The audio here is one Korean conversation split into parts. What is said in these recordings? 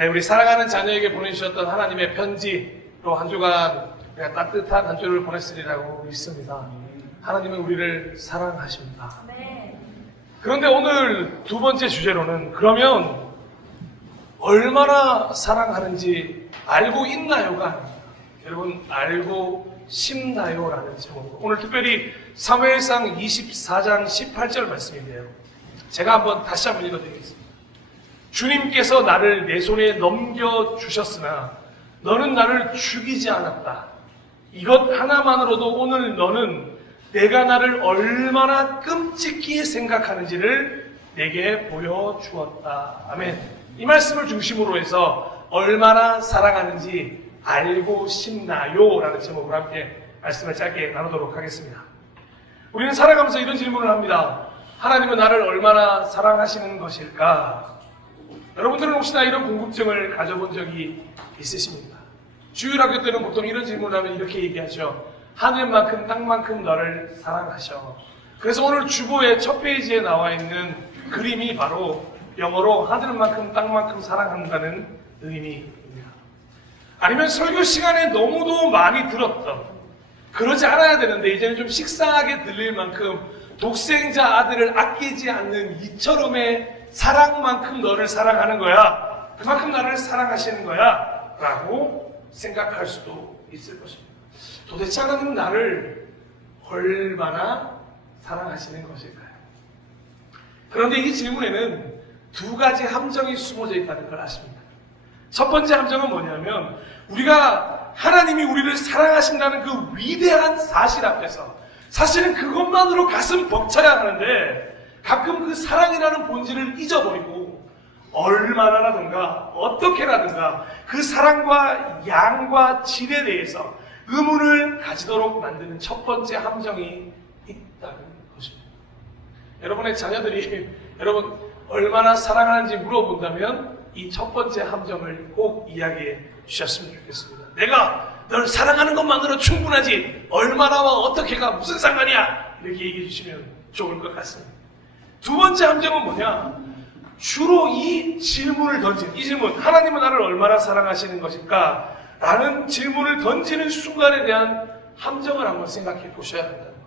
네, 우리 사랑하는 자녀에게 보내주셨던 하나님의 편지로 한 주간 따뜻한 한 주를 보냈으리라고 믿습니다. 하나님은 우리를 사랑하십니다. 그런데 오늘 두 번째 주제로는 그러면 얼마나 사랑하는지 알고 있나요가 아닙니다. 여러분, 알고 싶나요? 라는 제목으로 오늘 특별히 사무엘상 24장 18절 말씀인데요. 제가 다시 한번 읽어드리겠습니다. 주님께서 나를 내 손에 넘겨주셨으나 너는 나를 죽이지 않았다. 이것 하나만으로도 오늘 너는 내가 나를 얼마나 끔찍히 생각하는지를 내게 보여주었다. 아멘. 이 말씀을 중심으로 해서 얼마나 사랑하는지 알고 싶나요? 라는 제목으로 함께 말씀을 짧게 나누도록 하겠습니다. 우리는 살아가면서 이런 질문을 합니다. 하나님은 나를 얼마나 사랑하시는 것일까? 여러분들은 혹시나 이런 궁금증을 가져본 적이 있으십니까? 주일학교 때는 보통 이런 질문을 하면 이렇게 얘기하죠. 하늘만큼 땅만큼 너를 사랑하셔. 그래서 오늘 주보의 첫 페이지에 나와 있는 그림이 바로 영어로 하늘만큼 땅만큼 사랑한다는 의미입니다. 아니면 설교 시간에 너무도 많이 들었던, 그러지 않아야 되는데 이제는 좀 식상하게 들릴 만큼 독생자 아들을 아끼지 않는 이처럼의 사랑만큼 너를 사랑하는 거야. 그만큼 나를 사랑하시는 거야. 라고 생각할 수도 있을 것입니다. 도대체 하나님은 나를 얼마나 사랑하시는 것일까요? 그런데 이 질문에는 두 가지 함정이 숨어져 있다는 걸 아십니다. 첫 번째 함정은 뭐냐면 우리가 하나님이 우리를 사랑하신다는 그 위대한 사실 앞에서 사실은 그것만으로 가슴 벅차야 하는데 가끔 그 사랑이라는 본질을 잊어버리고 얼마나라든가 어떻게라든가 그 사랑과 양과 질에 대해서 의문을 가지도록 만드는 첫 번째 함정이 있다는 것입니다. 여러분의 자녀들이 여러분 얼마나 사랑하는지 물어본다면 이 첫 번째 함정을 꼭 이야기해 주셨으면 좋겠습니다. 내가 널 사랑하는 것만으로 충분하지 얼마나와 어떻게가 무슨 상관이야 이렇게 얘기해 주시면 좋을 것 같습니다. 두 번째 함정은 뭐냐? 주로 이 질문을 던지는, 이 질문, 하나님은 나를 얼마나 사랑하시는 것일까? 라는 질문을 던지는 순간에 대한 함정을 한번 생각해 보셔야 한다는 겁니다.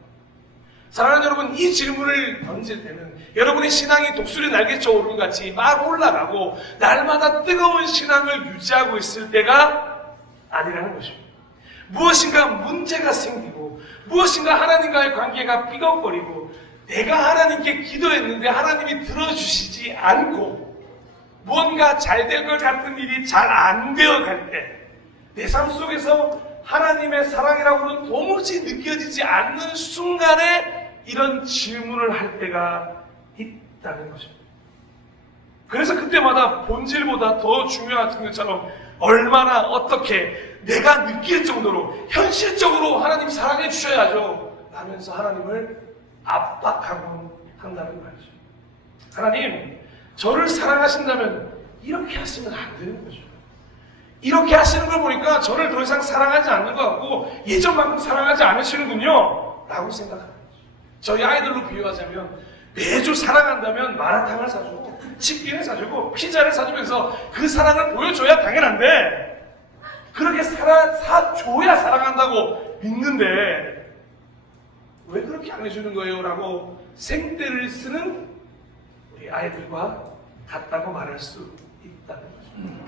사랑하는 여러분, 이 질문을 던질 때는 여러분의 신앙이 독수리 날개쳐 오름 같이 막 올라가고 날마다 뜨거운 신앙을 유지하고 있을 때가 아니라는 것입니다. 무엇인가 문제가 생기고 무엇인가 하나님과의 관계가 삐걱거리고 내가 하나님께 기도했는데 하나님이 들어주시지 않고 뭔가 잘 될 것 같은 일이 잘 안 되어 갈 때 내 삶 속에서 하나님의 사랑이라고는 도무지 느껴지지 않는 순간에 이런 질문을 할 때가 있다는 것입니다. 그래서 그때마다 본질보다 더 중요한 것처럼 얼마나 어떻게 내가 느낄 정도로 현실적으로 하나님 사랑해 주셔야죠 라면서 하나님을 압박하곤 한다는 말이죠. 하나님, 저를 사랑하신다면 이렇게 하시면 안 되는 거죠. 이렇게 하시는 걸 보니까 저를 더 이상 사랑하지 않는 것 같고 예전만큼 사랑하지 않으시는군요 라고 생각하는 거죠. 저희 아이들로 비유하자면 매주 사랑한다면 마라탕을 사주고 치킨을 사주고 피자를 사주면서 그 사랑을 보여줘야 당연한데 그렇게 사줘야 사랑한다고 믿는데 왜 그렇게 안 해주는 거예요? 라고 생떼를 쓰는 우리 아이들과 같다고 말할 수 있다는 거죠.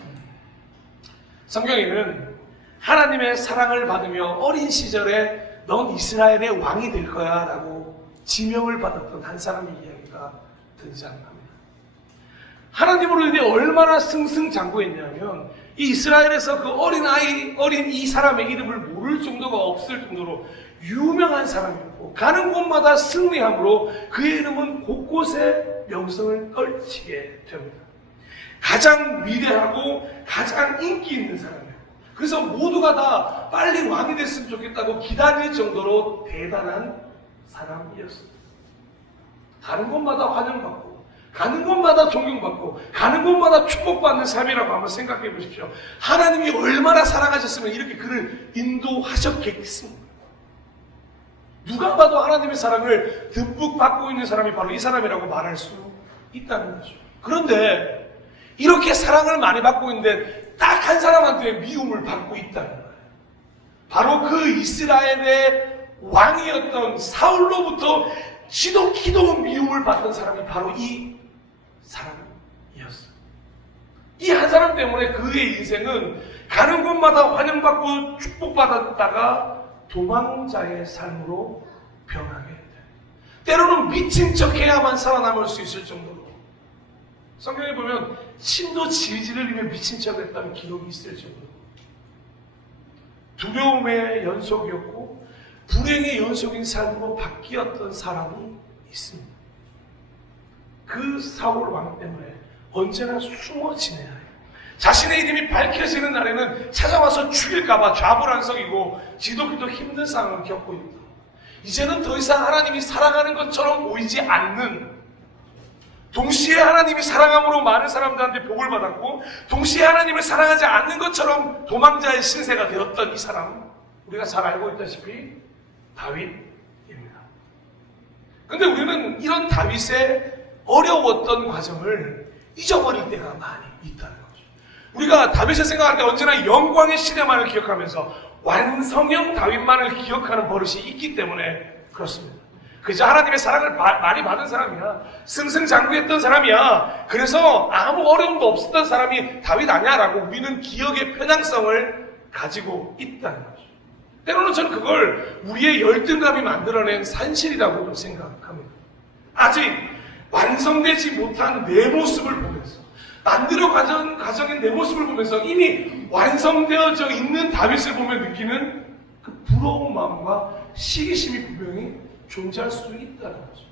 성경에는 하나님의 사랑을 받으며 어린 시절에 넌 이스라엘의 왕이 될 거야 라고 지명을 받았던 한 사람의 이야기가 등장합니다. 하나님으로 인해 얼마나 승승장구했냐면 이 이스라엘에서 그 어린 이 사람의 이름을 모를 정도가 없을 정도로 유명한 사람이었고 가는 곳마다 승리함으로 그의 이름은 곳곳에 명성을 떨치게 됩니다. 가장 위대하고 가장 인기 있는 사람이에요. 그래서 모두가 다 빨리 왕이 됐으면 좋겠다고 기다릴 정도로 대단한 사람이었습니다. 가는 곳마다 환영받고 가는 곳마다 존경받고 가는 곳마다 축복받는 삶이라고 한번 생각해 보십시오. 하나님이 얼마나 사랑하셨으면 이렇게 그를 인도하셨겠습니까? 누가 봐도 하나님의 사랑을 듬뿍 받고 있는 사람이 바로 이 사람이라고 말할 수 있다는 거죠. 그런데 이렇게 사랑을 많이 받고 있는데 딱 한 사람한테 미움을 받고 있다는 거예요. 바로 그 이스라엘의 왕이었던 사울로부터 지독히도 미움을 받던 사람이 바로 이 사람이었어요. 이 한 사람 때문에 그의 인생은 가는 곳마다 환영받고 축복받았다가 도망자의 삶으로 변하게 돼요. 때로는 미친 척해야만 살아남을 수 있을 정도로 성경에 보면 침도 질질 흘리며 미친 척했다는 기록이 있을 정도로 두려움의 연속이었고 불행의 연속인 삶으로 바뀌었던 사람이 있습니다. 그 사울 왕 때문에 언제나 숨어 지내야 해요. 자신의 이름이 밝혀지는 날에는 찾아와서 죽일까봐 좌불안석이고 지독히도 힘든 상황을 겪고 있다. 이제는 더 이상 하나님이 사랑하는 것처럼 보이지 않는, 동시에 하나님이 사랑함으로 많은 사람들한테 복을 받았고 동시에 하나님을 사랑하지 않는 것처럼 도망자의 신세가 되었던 이 사람, 우리가 잘 알고 있다시피 다윗입니다. 근데 우리는 이런 다윗의 어려웠던 과정을 잊어버릴 때가 많이 있다는 거죠. 우리가 다윗을 생각할 때 언제나 영광의 시대만을 기억하면서 완성형 다윗만을 기억하는 버릇이 있기 때문에 그렇습니다. 그저 하나님의 사랑을 많이 받은 사람이야, 승승장구했던 사람이야, 그래서 아무 어려움도 없었던 사람이 다윗 아니야라고 우리는 기억의 편향성을 가지고 있다는 거죠. 때로는 저는 그걸 우리의 열등감이 만들어낸 산실이라고 생각합니다. 아직 완성되지 못한 내 모습을 보면서, 만들어 가정인 내 모습을 보면서 이미 완성되어져 있는 다윗을 보며 느끼는 그 부러운 마음과 시기심이 분명히 존재할 수 있다는 거죠.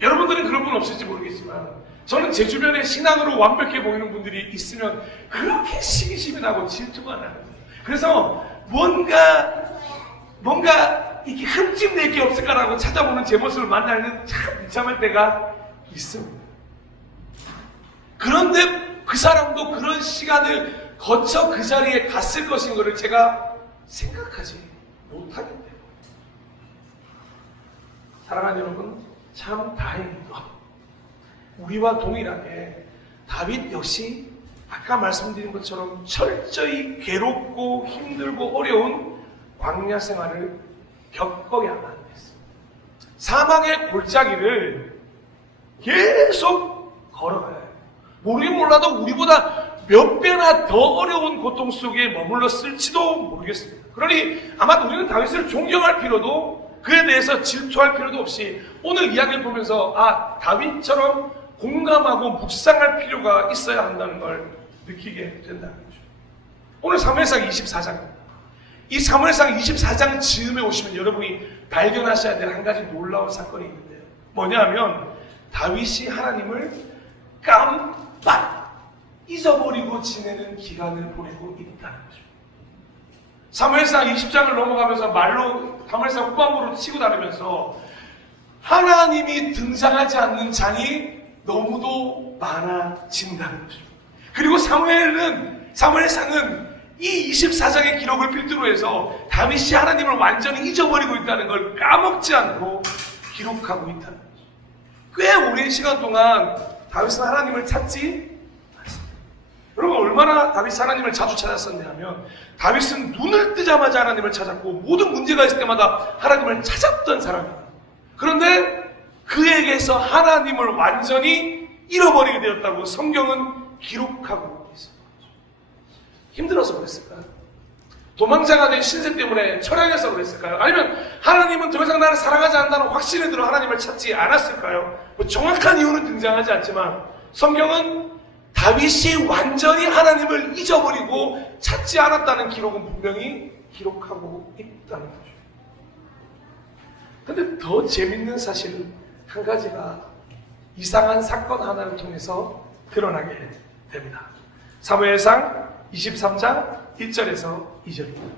여러분들은 그런 분 없을지 모르겠지만 저는 제 주변에 신앙으로 완벽해 보이는 분들이 있으면 그렇게 시기심이 나고 질투가 나는 거예요. 그래서 뭔가 이렇게 흠집낼 게 없을까라고 찾아보는 제 모습을 만나는 참 비참할 때가 있습니다. 그런데 그 사람도 그런 시간을 거쳐 그 자리에 갔을 것인 것을 제가 생각하지 못하기 때문에, 사랑하는 여러분, 참 다행히도 우리와 동일하게 다윗 역시 아까 말씀드린 것처럼 철저히 괴롭고 힘들고 어려운 광야 생활을 겪어야만 했습니다. 사망의 골짜기를 계속 걸어가야 해요. 모르긴 몰라도 우리보다 몇 배나 더 어려운 고통 속에 머물렀을지도 모르겠습니다. 그러니 아마 우리는 다윗을 존경할 필요도, 그에 대해서 질투할 필요도 없이 오늘 이야기를 보면서 다윗처럼 공감하고 묵상할 필요가 있어야 한다는 걸 느끼게 된다는 거죠. 오늘 사무엘상 24장입니다. 이 사무엘상 24장 즈음에 오시면 여러분이 발견하셔야 될 한 가지 놀라운 사건이 있는데요. 뭐냐 하면 다윗이 하나님을 깜빡 잊어버리고 지내는 기간을 보내고 있다는 거죠. 사무엘상 20장을 넘어가면서 말로 사무엘상 후반부로 치고 다니면서 하나님이 등장하지 않는 장이 너무도 많아진다는 거죠. 그리고 사무엘상은 이 24장의 기록을 필두로 해서 다윗이 하나님을 완전히 잊어버리고 있다는 걸 까먹지 않고 기록하고 있다는 거죠. 꽤 오랜 시간 동안 다윗은 하나님을 찾지 않습니다. 여러분, 얼마나 다윗이 하나님을 자주 찾았었냐 하면 다윗은 눈을 뜨자마자 하나님을 찾았고 모든 문제가 있을 때마다 하나님을 찾았던 사람입니다. 그런데 그에게서 하나님을 완전히 잃어버리게 되었다고 성경은 기록하고 있습니다. 힘들어서 그랬을까요? 도망자가 된 신세 때문에 철학해서 그랬을까요? 아니면 하나님은 더 이상 나를 사랑하지 않는다는 확신에 들어 하나님을 찾지 않았을까요? 정확한 이유는 등장하지 않지만 성경은 다윗이 완전히 하나님을 잊어버리고 찾지 않았다는 기록은 분명히 기록하고 있다는 거죠. 근데 더 재밌는 사실은 한 가지가 이상한 사건 하나를 통해서 드러나게 됩니다. 사무엘상 23장 1절에서 2절입니다.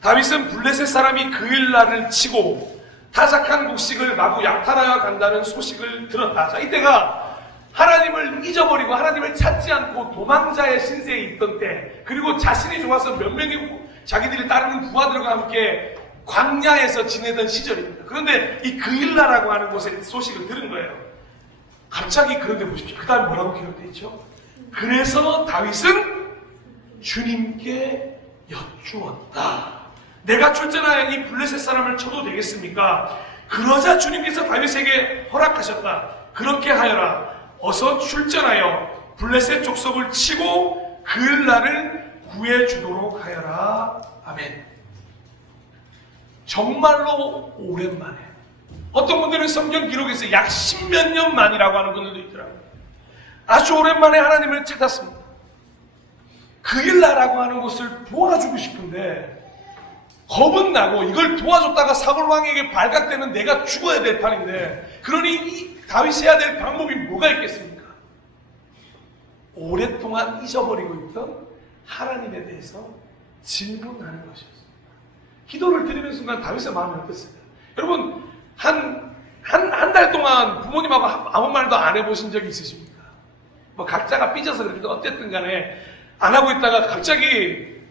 다윗은 블레셋 사람이 그일라를 치고 타작한 곡식을 마구 약탈하여 간다는 소식을 들었다. 자, 이때가 하나님을 잊어버리고 하나님을 찾지 않고 도망자의 신세에 있던 때, 그리고 자신이 좋아서 몇 명이 자기들이 따르는 부하들과 함께 광야에서 지내던 시절입니다. 그런데 이 그일라라고 하는 곳에 소식을 들은 거예요. 갑자기 그런데 보십시오. 그 다음에 뭐라고 기록되어 있죠? 그래서 다윗은 주님께 여쭈었다. 내가 출전하여 이 블레셋 사람을 쳐도 되겠습니까? 그러자 주님께서 다윗에게 허락하셨다. 그렇게 하여라. 어서 출전하여 블레셋 족속을 치고 그을날을 구해주도록 하여라. 아멘. 정말로 오랜만에, 어떤 분들은 성경 기록에서 약 10몇 년 만이라고 하는 분들도 있더라고요. 아주 오랜만에 하나님을 찾았습니다. 그일라라고 하는 곳을 도와주고 싶은데 겁은 나고, 이걸 도와줬다가 사울왕에게 발각되면 내가 죽어야 될 판인데, 그러니 이 다윗이 해야 될 방법이 뭐가 있겠습니까? 오랫동안 잊어버리고 있던 하나님에 대해서 질문하는 것이었습니다. 기도를 드리는 순간 다윗의 마음이 어땠을까요? 여러분, 한 달 동안 부모님하고 아무 말도 안 해보신 적이 있으십니까? 뭐 각자가 삐져서 그래도 어쨌든 간에 안 하고 있다가 갑자기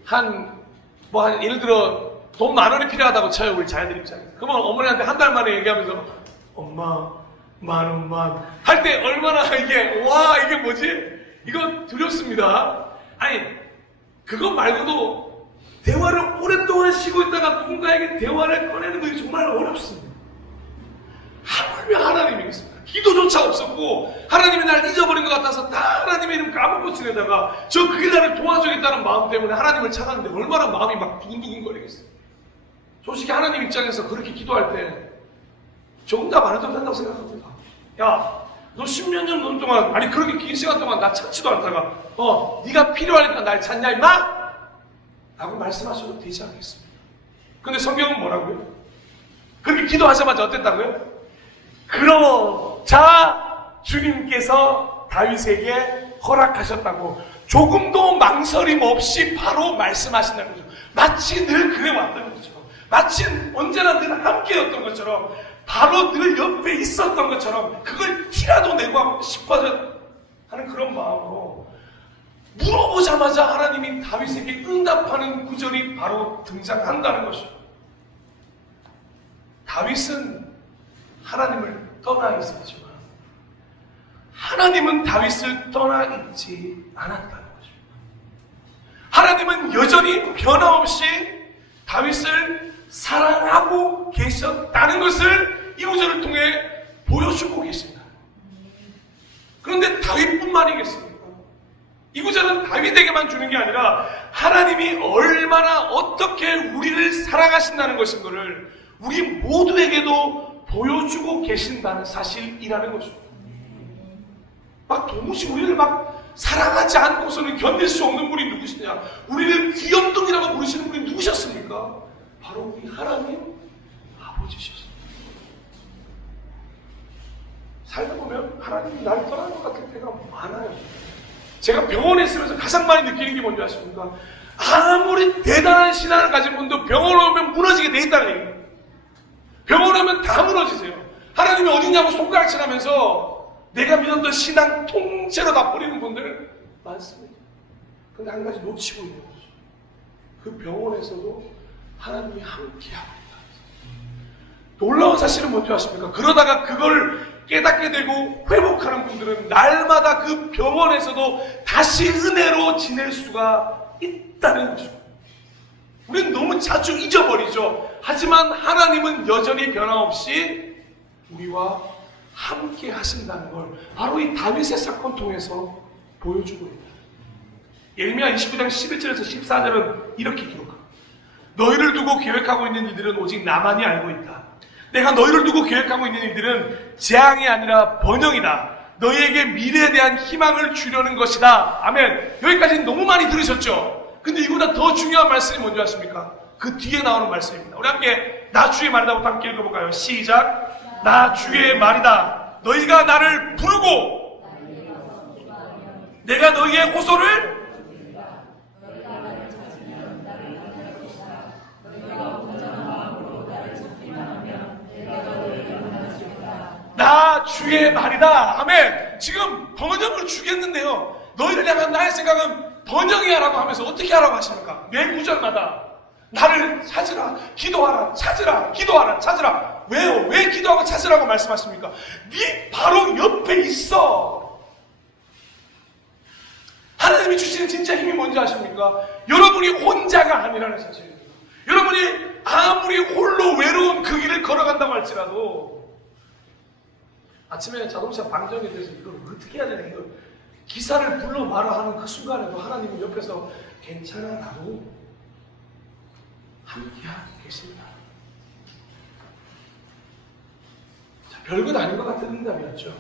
예를 들어 돈 10,000원이 필요하다고 쳐요, 우리 자녀들 입장에서. 그러면 어머니한테 한 달 만에 얘기하면서 엄마 10,000원만 할 때 얼마나 이게 뭐지? 이거 두렵습니다. 아니, 그거 말고도 대화를 오랫동안 쉬고 있다가 누군가에게 대화를 꺼내는 것이 정말 어렵습니다. 하물며 하나님이겠습니다. 기도조차 없었고 하나님이 날 잊어버린 것 같아서 다 하나님의 이름 까먹고 지내다가 그게 나를 도와주겠다는 마음 때문에 하나님을 찾았는데 얼마나 마음이 막 두근두근 거리겠어요. 솔직히 하나님 입장에서 그렇게 기도할 때 저 응답 안 해도 된다고 생각합니다. 야, 너 10몇 년 넘는 동안, 아니 그렇게 긴 시간 동안 나 찾지도 않다가 네가 필요하니까 날 찾냐 임마? 라고 말씀하셔도 되지 않겠습니까? 근데 성경은 뭐라고요? 그렇게 기도하자마자 어땠다고요? 그러자 주님께서 다윗에게 허락하셨다고, 조금도 망설임 없이 바로 말씀하신다는 거죠. 마치 늘 그래왔던 것처럼, 마치 언제나 늘 함께였던 것처럼, 바로 늘 옆에 있었던 것처럼, 그걸 티라도 내고 싶어져 하는 그런 마음으로 물어보자마자 하나님이 다윗에게 응답하는 구절이 바로 등장한다는 것이죠. 다윗은 하나님을 떠나 있었지만 하나님은 다윗을 떠나 있지 않았다는 것입니다. 하나님은 여전히 변함없이 다윗을 사랑하고 계셨다는 것을 이 구절을 통해 보여주고 계십니다. 그런데 다윗뿐만이겠습니까? 이 구절은 다윗에게만 주는 게 아니라 하나님이 얼마나 어떻게 우리를 사랑하신다는 것인가를 우리 모두에게도 보여주고 계신다는 사실이라는 거죠. 막 도무지 우리를 막 사랑하지 않고서는 견딜 수 없는 분이 누구시냐? 우리를 귀염둥이라고 부르시는 분이 누구셨습니까? 바로 우리 하나님 아버지셨습니다. 살다 보면 하나님이 나를 떠나는 것 같을 때가 많아요. 제가 병원에 있으면서 가장 많이 느끼는 게 뭔지 아십니까? 아무리 대단한 신앙을 가진 분도 병원에 오면 무너지게 돼 있다는 얘기예요. 병원에 오면 다 무너지세요. 하나님이 어디냐고 손가락질하면서 내가 믿었던 신앙 통째로 다 버리는 분들 많습니다. 근데 한 가지 놓치고 있는 거죠. 그 병원에서도 하나님이 함께하고 있다. 놀라운 사실은 뭔지 아십니까? 그러다가 그걸 깨닫게 되고 회복하는 분들은 날마다 그 병원에서도 다시 은혜로 지낼 수가 있다는 거죠. 우리는 너무 자주 잊어버리죠. 하지만 하나님은 여전히 변함없이 우리와 함께 하신다는 걸 바로 이 다윗의 사건 통해서 보여주고 있다. 예레미야 29장 11절에서 14절은 이렇게 기록합니다. 너희를 두고 계획하고 있는 이들은 오직 나만이 알고 있다. 내가 너희를 두고 계획하고 있는 일들은 재앙이 아니라 번영이다. 너희에게 미래에 대한 희망을 주려는 것이다. 아멘. 여기까지는 너무 많이 들으셨죠? 근데 이보다 더 중요한 말씀이 뭔지 아십니까? 그 뒤에 나오는 말씀입니다. 우리 함께 나 주의 말이다부터 함께 읽어볼까요? 시작. 나 주의 말이다. 너희가 나를 부르고 내가 너희의 호소를 나 주의 말이다. 아멘. 지금 번영을 주겠는데요. 너희를 향한 나의 생각은 번영이야라고 하면서 어떻게 하라고 하십니까? 매 구절마다 나를 찾으라, 기도하라, 찾으라, 기도하라, 찾으라. 왜요? 왜 기도하고 찾으라고 말씀하십니까? 네 바로 옆에 있어. 하나님이 주시는 진짜 힘이 뭔지 아십니까? 여러분이 혼자가 아니라는 사실입니다. 여러분이 아무리 홀로 외로운 그 길을 걸어간다고 할지라도 아침에 자동차 방전이 돼서 이걸 어떻게 해야 되나, 이거 기사를 불러 말아 하는 그 순간에도 하나님은 옆에서 괜찮아, 나도 함께하고 계십니다. 자, 별것 아닌 것 같은 응답이었죠.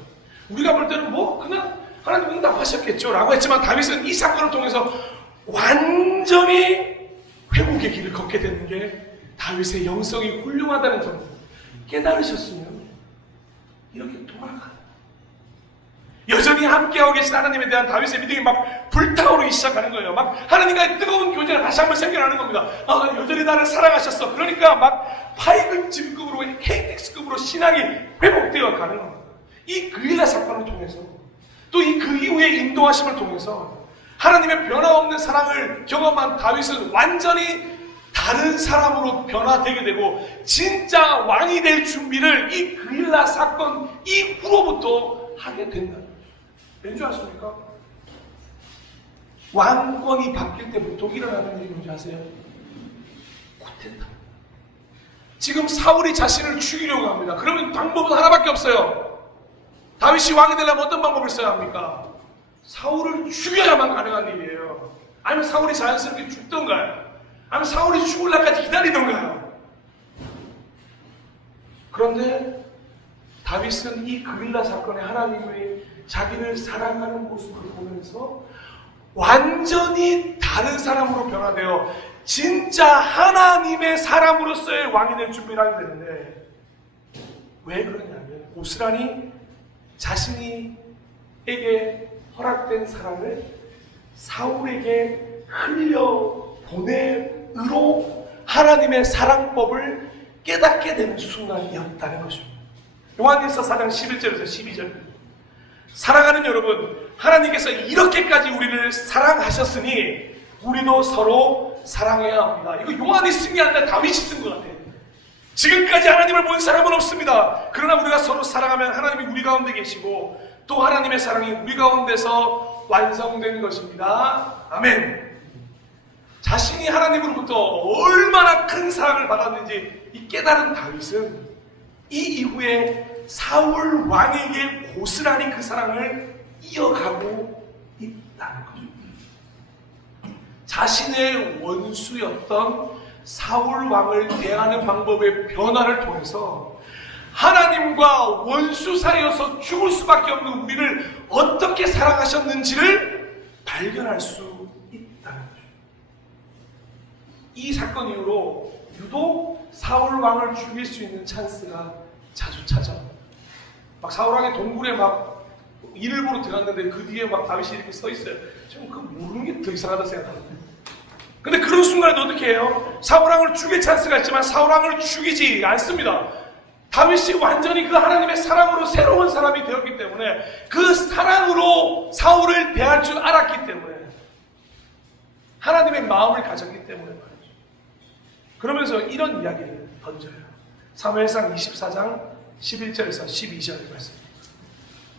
우리가 볼 때는 뭐 그냥 하나님 응답하셨겠죠 라고 했지만, 다윗은 이 사건을 통해서 완전히 회복의 길을 걷게 되는 게 다윗의 영성이 훌륭하다는 점을 깨달으셨으면 이렇게 돌아가요. 여전히 함께하고 계신 하나님에 대한 다윗의 믿음이 막 불타오르기 시작하는 거예요. 막 하나님과의 뜨거운 교제가 다시 한번 생겨나는 겁니다. 아, 여전히 나를 사랑하셨어. 그러니까 막 8급급으로 KTX급으로 신앙이 회복되어 가는 겁니다. 이 그릴라 사건을 통해서, 또 이 그 이후의 인도하심을 통해서 하나님의 변화없는 사랑을 경험한 다윗은 완전히 다른 사람으로 변화되게 되고, 진짜 왕이 될 준비를 이 그릴라 사건 이후로부터 하게 된다. 왠지 아십니까? 왕권이 바뀔 때 보통 일어나는 일이 뭔지 아세요? 쿠데타. 지금 사울이 자신을 죽이려고 합니다. 그러면 방법은 하나밖에 없어요. 다윗이 왕이 되려면 어떤 방법을 써야 합니까? 사울을 죽여야만 가능한 일이에요. 아니면 사울이 자연스럽게 죽던가요? 아니면 사울이 죽을 날까지 기다리던가요? 그런데 다윗은 이 그릴라 사건에 하나님의 자기를 사랑하는 모습을 보면서 완전히 다른 사람으로 변화되어 진짜 하나님의 사람으로서의 왕이 될 준비를 하게 되는데, 왜 그러냐면 고스란히 자신에게 허락된 사랑을 사울에게 흘려보내으로 하나님의 사랑법을 깨닫게 되는 순간이었다는 것입니다. 요한일서 4장 11절에서 12절. 사랑하는 여러분, 하나님께서 이렇게까지 우리를 사랑하셨으니 우리도 서로 사랑해야 합니다. 이거 요한이 쓴 게 아니라 다윗이 쓴 것 같아요. 지금까지 하나님을 본 사람은 없습니다. 그러나 우리가 서로 사랑하면 하나님이 우리 가운데 계시고 또 하나님의 사랑이 우리 가운데서 완성된 것입니다. 아멘. 자신이 하나님으로부터 얼마나 큰 사랑을 받았는지 이 깨달은 다윗은 이 이후에 사울 왕에게 고스란히 그 사랑을 이어가고 있다는 거죠. 자신의 원수였던 사울 왕을 대하는 방법의 변화를 통해서 하나님과 원수 사이여서 죽을 수밖에 없는 우리를 어떻게 사랑하셨는지를 발견할 수 있다는 거죠. 이 사건 이후로 유독 사울 왕을 죽일 수 있는 찬스가 자주 찾아옵니다. 막 사울 왕의 동굴에 막 일을 보러 들어갔는데 그 뒤에 막 다윗이 이렇게 서 있어요. 저는 그거 모르는 게 더 이상하다 생각하는데. 근데 그런 순간에도 어떻게 해요? 사울 왕을 죽일 찬스가 있지만 사울 왕을 죽이지 않습니다. 다윗이 완전히 그 하나님의 사랑으로 새로운 사람이 되었기 때문에, 그 사랑으로 사울을 대할 줄 알았기 때문에, 하나님의 마음을 가졌기 때문에 말이죠. 그러면서 이런 이야기를 던져요. 사무엘상 24장 11절에서 12절의 말씀입니다.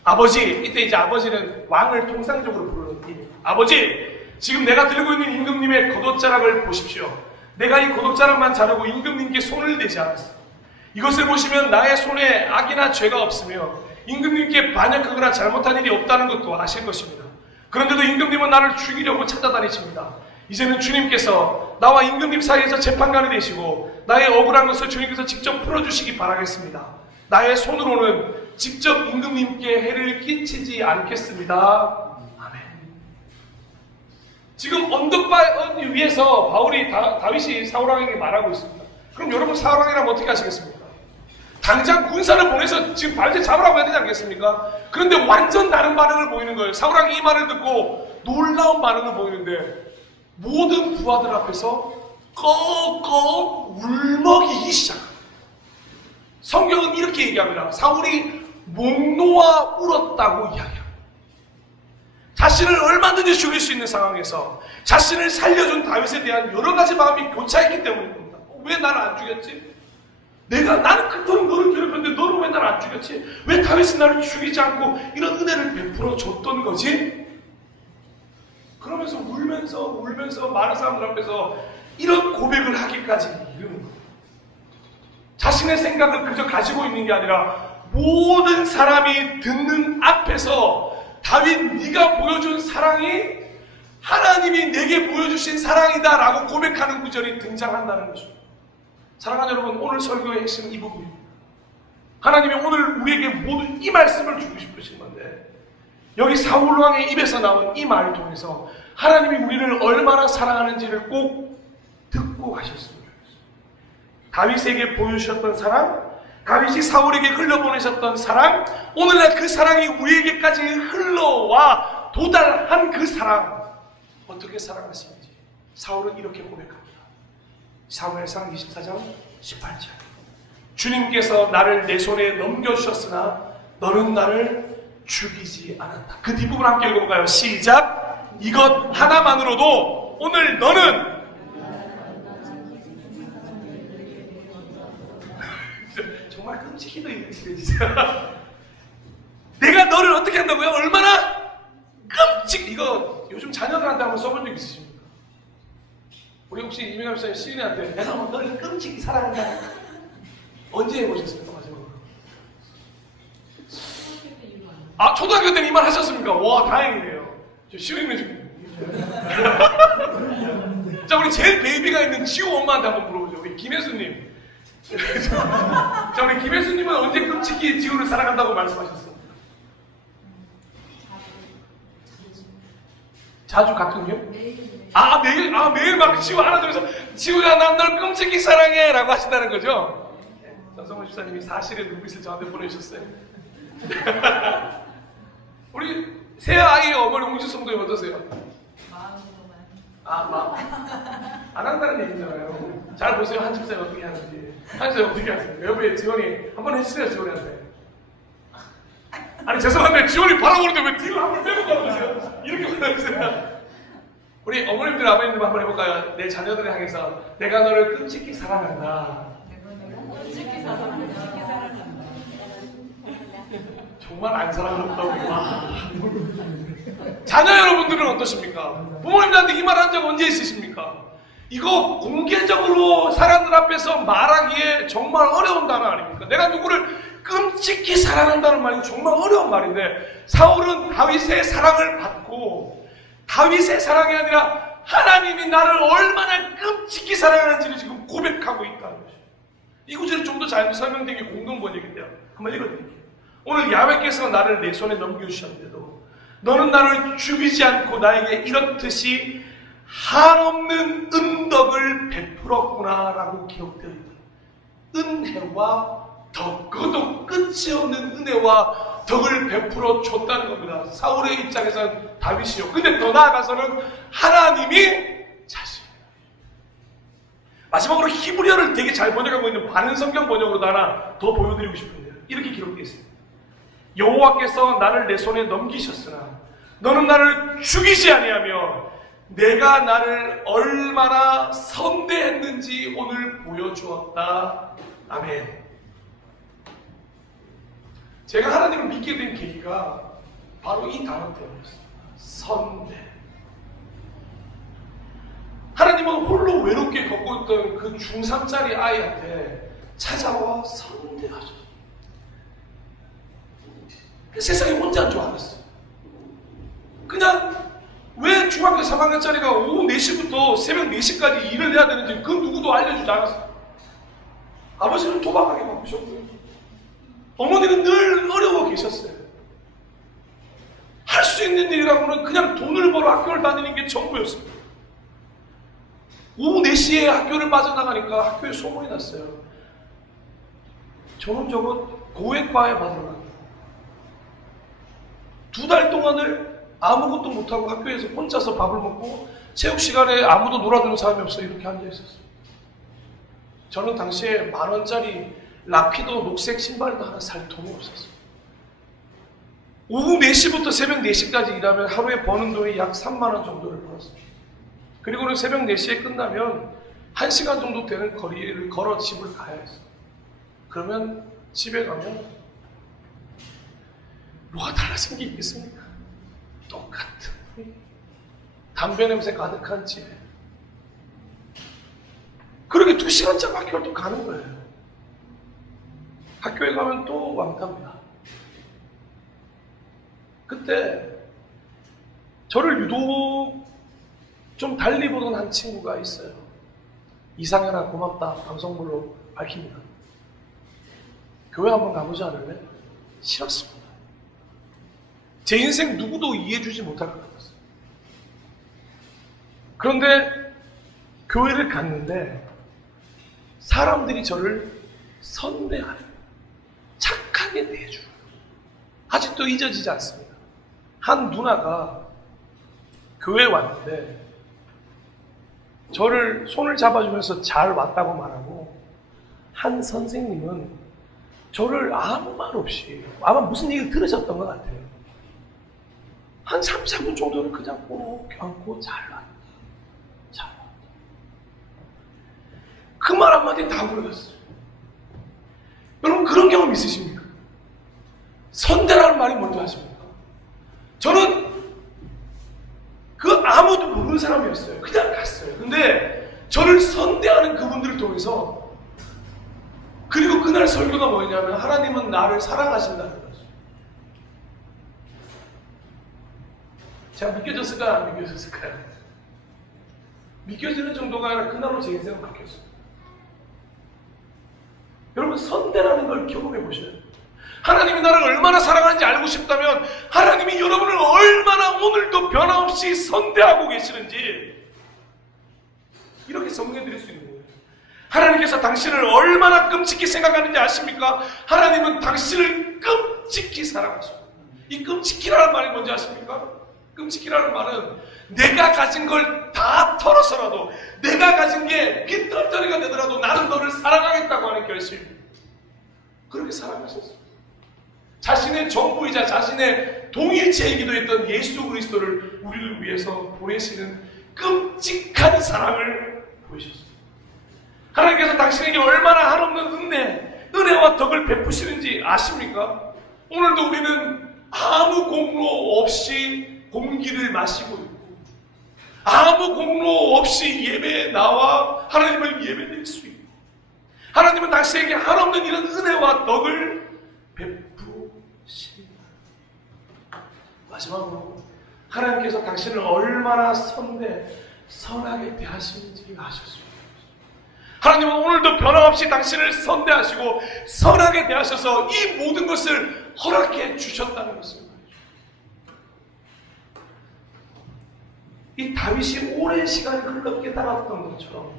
아버지, 이때 이제 아버지는 왕을 통상적으로 부르는 입니다. 아버지, 지금 내가 들고 있는 임금님의 겉옷자락을 보십시오. 내가 이 겉옷자락만 자르고 임금님께 손을 대지 않았어. 이것을 보시면 나의 손에 악이나 죄가 없으며 임금님께 반역하거나 잘못한 일이 없다는 것도 아실 것입니다. 그런데도 임금님은 나를 죽이려고 찾아다니십니다. 이제는 주님께서 나와 임금님 사이에서 재판관이 되시고 나의 억울한 것을 주님께서 직접 풀어주시기 바라겠습니다. 나의 손으로는 직접 임금님께 해를 끼치지 않겠습니다. 지금 언덕바위 위에서 다윗이 사울왕에게 말하고 있습니다. 그럼 여러분 사울왕이라면 어떻게 하시겠습니까? 당장 군사를 보내서 지금 다윗을 잡으라고 해야 되지 않겠습니까? 그런데 완전 다른 반응을 보이는 거예요. 사울왕이 이 말을 듣고 놀라운 반응을 보이는데 모든 부하들 앞에서 꺽꺽 울먹이기 시작합니다. 성경은 이렇게 얘기합니다. 사울이 목 놓아 울었다고 이야기합니다. 자신을 얼마든지 죽일 수 있는 상황에서 자신을 살려준 다윗에 대한 여러 가지 마음이 교차했기 때문입니다. 왜 나를 안 죽였지? 나는 그토록 너를 괴롭혔는데 너는 왜 나를 안 죽였지? 왜 다윗은 나를 죽이지 않고 이런 은혜를 베풀어 줬던 거지? 그러면서 울면서 많은 사람들 앞에서 이런 고백을 하기까지 이르는 거예요. 자신의 생각을 그저 가지고 있는 게 아니라 모든 사람이 듣는 앞에서 다윗 네가 보여준 사랑이 하나님이 내게 보여주신 사랑이다 라고 고백하는 구절이 등장한다는 거죠. 사랑하는 여러분, 오늘 설교의 핵심은 이 부분입니다. 하나님이 오늘 우리에게 모두 이 말씀을 주고 싶으신 건데, 여기 사울왕의 입에서 나온 이 말을 통해서 하나님이 우리를 얼마나 사랑하는지를 꼭 듣고 가셨습니다. 다윗에게 보여주셨던 사랑, 다윗이 사울에게 흘려보내셨던 사랑, 오늘날 그 사랑이 우리에게까지 흘러와 도달한 그 사랑, 어떻게 사랑하시는지 사울은 이렇게 고백합니다. 사무엘상 24장 18절. 주님께서 나를 내 손에 넘겨주셨으나 너는 나를 죽이지 않았다. 그 뒷부분 함께 읽어볼까요? 시작! 이것 하나만으로도 오늘 너는 정말 끔찍히도 이러시네 진짜. 내가 너를 어떻게 한다고요? 얼마나 이거 요즘 자녀들한테 한번 써본 적 있으십니까? 우리 혹시 이민아 목사님 시인한테 내가 너를 끔찍히 사랑한다 언제 해보셨습니까? 마지막으로? 초등학교 때는 이 말 하셨습니까? 와, 다행이네요. 저 시인은 지금 자, 우리 제일 베이비가 있는 지호 엄마한테 한번 물어보죠. 우리 김혜수님. 자, 우리 김혜수님은 언제 끔찍히 지호를 사랑한다고 말씀하셨어요? 자주 가끔요? 매일 막 지호 하나 둘서 지호야 난 널 끔찍히 사랑해 라고 하신다는 거죠? 전성훈 집사님이 사실의 눈빛을 저한테 보내주셨어요. 우리 새 아이의 어머니 홍지성도님 어떠세요? 안 한다는 얘기잖아요. 잘 보세요. 한 집사님 어떻게 하는지. 한 집사님 어떻게 하세요? 여보의 지원이 한번 해주세요. 지원이한테. 아니 죄송한데 지원이 바라보는데 왜 뒤로 한번 빼고 가보세요. 이렇게 말해주세요. 우리 어머님들 아버님들 한번 해볼까요? 내 자녀들을 향해서 내가 너를 끔찍히 사랑한다. 정말 안 사랑한다고. 와. 자녀 여러분들은 어떠십니까? 부모님들한테 이 말 한 적 언제 있으십니까? 이거 공개적으로 사람들 앞에서 말하기에 정말 어려운 단어 아닙니까? 내가 누구를 끔찍히 사랑한다는 말이 정말 어려운 말인데, 사울은 다윗의 사랑을 받고 다윗의 사랑이 아니라 하나님이 나를 얼마나 끔찍히 사랑하는지를 지금 고백하고 있다는 거죠. 이 구절이 좀 더 잘 설명된 게 공동번역인데요. 한번 읽어드릴게요. 오늘 야훼께서 나를 내 손에 넘겨주셨는데도 너는 나를 죽이지 않고 나에게 이렇듯이 한없는 은덕을 베풀었구나 라고 기록되어 있다. 은혜와 덕, 그것도 끝이 없는 은혜와 덕을 베풀어 줬다는 겁니다. 사울의 입장에서는 다윗이요. 근데 더 나아가서는 하나님이 자신입니다. 마지막으로 히브리어를 되게 잘 번역하고 있는 바른 성경 번역으로도 하나 더 보여드리고 싶은데요. 이렇게 기록되어 있습니다. 여호와께서 나를 내 손에 넘기셨으나 너는 나를 죽이지 아니하며 내가 나를 얼마나 선대했는지 오늘 보여주었다. 아멘. 제가 하나님을 믿게 된 계기가 바로 이 단어 때문이었어요. 선대. 하나님은 홀로 외롭게 걷고 있던 그 중3짜리 아이한테 찾아와 선대하셨어요. 세상에 혼자인 줄 알았어요. 그냥 왜 중학교 3학년짜리가 오후 4시부터 새벽 4시까지 일을 해야 되는지 그 누구도 알려주지 않았어요. 아버지는 도박하게 바쁘셨고요. 어머니는 늘 어려워 계셨어요. 할 수 있는 일이라고는 그냥 돈을 벌어 학교를 다니는 게 전부였습니다. 오후 4시에 학교를 빠져나가니까 학교에 소문이 났어요. 저는 고액과외 받으러 갑니다. 2달 동안을 아무것도 못하고 학교에서 혼자서 밥을 먹고 체육 시간에 아무도 놀아주는 사람이 없어요. 이렇게 앉아있었어요. 저는 당시에 10,000원짜리 라피도 녹색 신발도 하나 살 돈이 없었어요. 오후 4시부터 새벽 4시까지 일하면 하루에 버는 돈이 약 3만원 정도를 벌었습니다. 그리고는 새벽 4시에 끝나면 1시간 정도 되는 거리를 걸어 집을 가야 했어요. 그러면 집에 가면 뭐가 달라진 게 있겠습니까? 똑같은 분이 담배 냄새 가득한 집에 그렇게 2시간짜리 학교를 또 가는 거예요. 학교에 가면 또 왕따입니다. 그때 저를 유독 좀 달리 보던 한 친구가 있어요. 이상현아 고맙다. 방송물로 밝힙니다. 교회 한번 가보지 않을래? 싫었습니다. 제 인생 누구도 이해해주지 못할 것 같았어요. 그런데 교회를 갔는데 사람들이 저를 선대하여 착하게 대해줘요. 아직도 잊어지지 않습니다. 한 누나가 교회에 왔는데 저를 손을 잡아주면서 잘 왔다고 말하고, 한 선생님은 저를 아무 말 없이, 아마 무슨 얘기를 들으셨던 것 같아요. 한 3, 4분 정도는 그냥 꼭 안고 잘 왔다. 잘 왔다. 그 말 한마디에 다 물어졌어요. 여러분 그런 경험 있으십니까? 선대라는 말이 뭔지 아십니까? 저는 그 아무도 모르는 사람이었어요. 그냥 갔어요. 근데 저를 선대하는 그분들을 통해서, 그리고 그날 설교가 뭐냐면 하나님은 나를 사랑하신다는 거죠. 제가 믿겨졌을까요? 안 믿겨졌을까요? 믿겨지는 정도가 아니라 그날로 제 인생은 바뀌었어요. 여러분 선대라는 걸 경험해 보셔요. 하나님이 나를 얼마나 사랑하는지 알고 싶다면 하나님이 여러분을 얼마나 오늘도 변함없이 선대하고 계시는지 이렇게 설명해 드릴 수 있는 거예요. 하나님께서 당신을 얼마나 끔찍히 생각하는지 아십니까? 하나님은 당신을 끔찍히 사랑하십니다. 이 끔찍히라는 말이 뭔지 아십니까? 끔찍히라는 말은 내가 가진 걸 다 털어서라도, 내가 가진 게 깃털터리가 되더라도 나는 너를 사랑하겠다고 하는 결심입니다. 그렇게 사랑하셨습니다. 자신의 전부이자 자신의 동일체이기도 했던 예수 그리스도를 우리를 위해서 보내시는 끔찍한 사랑을 보이셨습니다. 하나님께서 당신에게 얼마나 한없는 은혜와 덕을 베푸시는지 아십니까? 오늘도 우리는 아무 공로 없이 공기를 마시고 있고, 아무 공로 없이 예배에 나와 하나님을 예배드릴 수 있고, 하나님은 당신에게 한없는 이런 은혜와 덕을 베푸십니다. 마지막으로 하나님께서 당신을 얼마나 선하게 대하시는지 아셨습니다. 하나님은 오늘도 변함없이 당신을 선대하시고 선하게 대하셔서 이 모든 것을 허락해 주셨다는 것입니다. 이 다윗이 오랜 시간을 흘러 깨달았던 것처럼,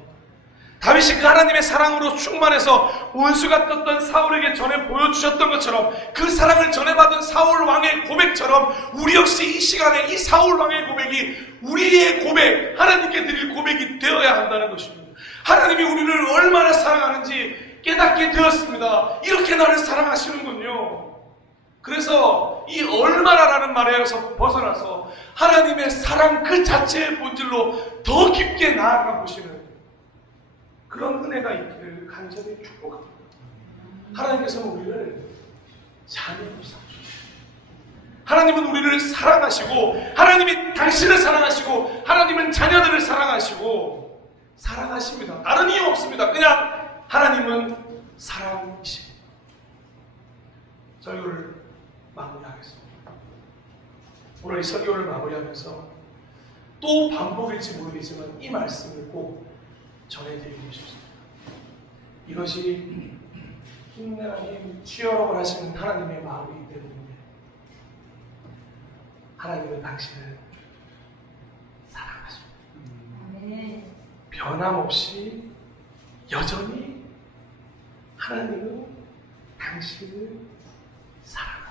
다윗이 그 하나님의 사랑으로 충만해서 원수가 떴던 사울에게 전해 보여주셨던 것처럼, 그 사랑을 전해받은 사울 왕의 고백처럼 우리 역시 이 시간에 이 사울 왕의 고백이 우리의 고백, 하나님께 드릴 고백이 되어야 한다는 것입니다. 하나님이 우리를 얼마나 사랑하는지 깨닫게 되었습니다. 이렇게 나를 사랑하시는군요. 그래서 이 얼마나라는 말에서 벗어나서 하나님의 사랑 그 자체의 본질로 더 깊게 나아가 보시는 그런 은혜가 있기를 간절히 축복합니다. 하나님께서는 우리를 자녀로 삼으셨습니다. 하나님은 우리를 사랑하시고, 하나님이 당신을 사랑하시고, 하나님은 자녀들을 사랑하시고 사랑하십니다. 다른 이유 없습니다. 그냥 하나님은 사랑이십니다. 설교를 마무리하겠습니다. 오늘 이 설교를 마무리하면서 또 반복일지 모르겠지만 이 말씀을 꼭 전해드리고 싶습니다. 이것이 힘내라님 치열하고 하시는 하나님의 마음이기 때문에 하나님은 당신을 사랑하십니다. 변함없이 여전히 하나님은 당신을 사랑하십니다.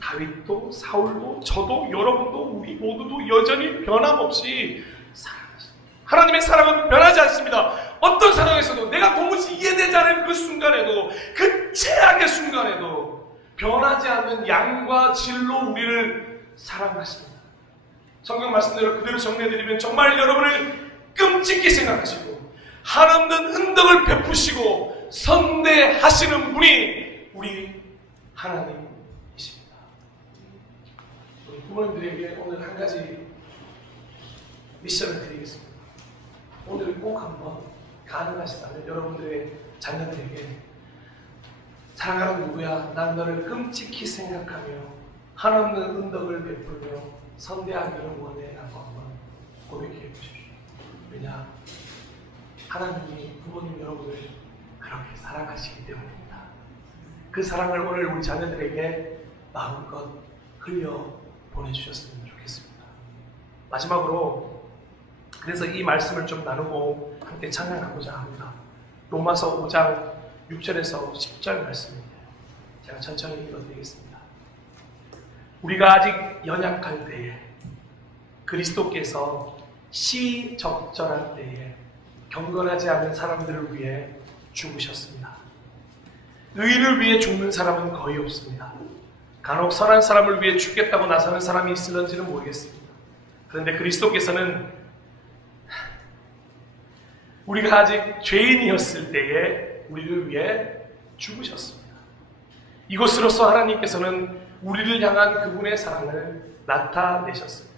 다윗도 사울도 저도 여러분도 우리 모두도 여전히 변함없이 사랑하십니다. 하나님의 사랑은 변하지 않습니다. 어떤 상황에서도 내가 도무지 이해되지 않은 그 순간에도, 그 최악의 순간에도 변하지 않는 양과 질로 우리를 사랑하십니다. 성경 말씀대로 그대로 정리해드리면 정말 여러분을 끔찍히 생각하시고 한없는 은덕을 베푸시고 선대하시는 분이 우리 하나님이십니다. 우리 부모님들에게 오늘 한 가지 미션을 드리겠습니다. 오늘 꼭 한번 가능하시다면 여러분들의 자녀들에게 사랑하는 누구야, 난 너를 끔찍히 생각하며 한없는 은덕을 베풀며 선대하기를 원해 라고 한번 고백해 보십시오. 왜냐? 하나님이 부모님 여러분을 그렇게 사랑하시기 때문입니다. 그 사랑을 오늘 우리 자녀들에게 마음껏 흘려 보내주셨으면 좋겠습니다. 마지막으로 그래서 이 말씀을 좀 나누고 함께 찬양하고자 합니다. 로마서 5장 6절에서 10절 말씀입니다. 제가 천천히 읽어드리겠습니다. 우리가 아직 연약할 때에 그리스도께서 시적절할 때에 경건하지 않은 사람들을 위해 죽으셨습니다. 의인을 위해 죽는 사람은 거의 없습니다. 간혹 선한 사람을 위해 죽겠다고 나서는 사람이 있을런지는 모르겠습니다. 그런데 그리스도께서는 우리가 아직 죄인이었을 때에 우리를 위해 죽으셨습니다. 이것으로써 하나님께서는 우리를 향한 그분의 사랑을 나타내셨습니다.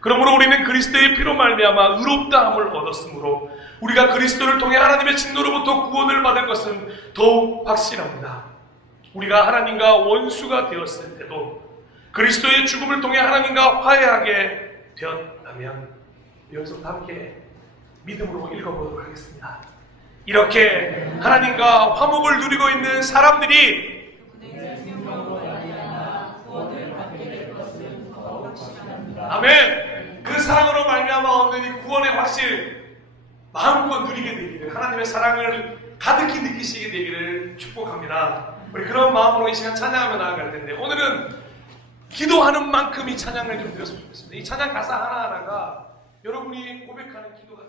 그러므로 우리는 그리스도의 피로 말미암아 의롭다함을 얻었으므로 우리가 그리스도를 통해 하나님의 진노로부터 구원을 받을 것은 더욱 확실합니다. 우리가 하나님과 원수가 되었을 때도 그리스도의 죽음을 통해 하나님과 화해하게 되었다면, 여기서부터 함께 믿음으로 읽어보도록 하겠습니다. 이렇게 하나님과 화목을 누리고 있는 사람들이 아멘. 그 사랑으로 말미암아 얻는 이 구원의 확실 마음껏 누리게 되기를, 하나님의 사랑을 가득히 느끼시게 되기를 축복합니다. 우리 그런 마음으로 이 시간 찬양하며 나아갈 텐데, 오늘은 기도하는 만큼 이 찬양을 좀 드렸으면 좋겠습니다. 이 찬양 가사 하나하나가 여러분이 고백하는 기도가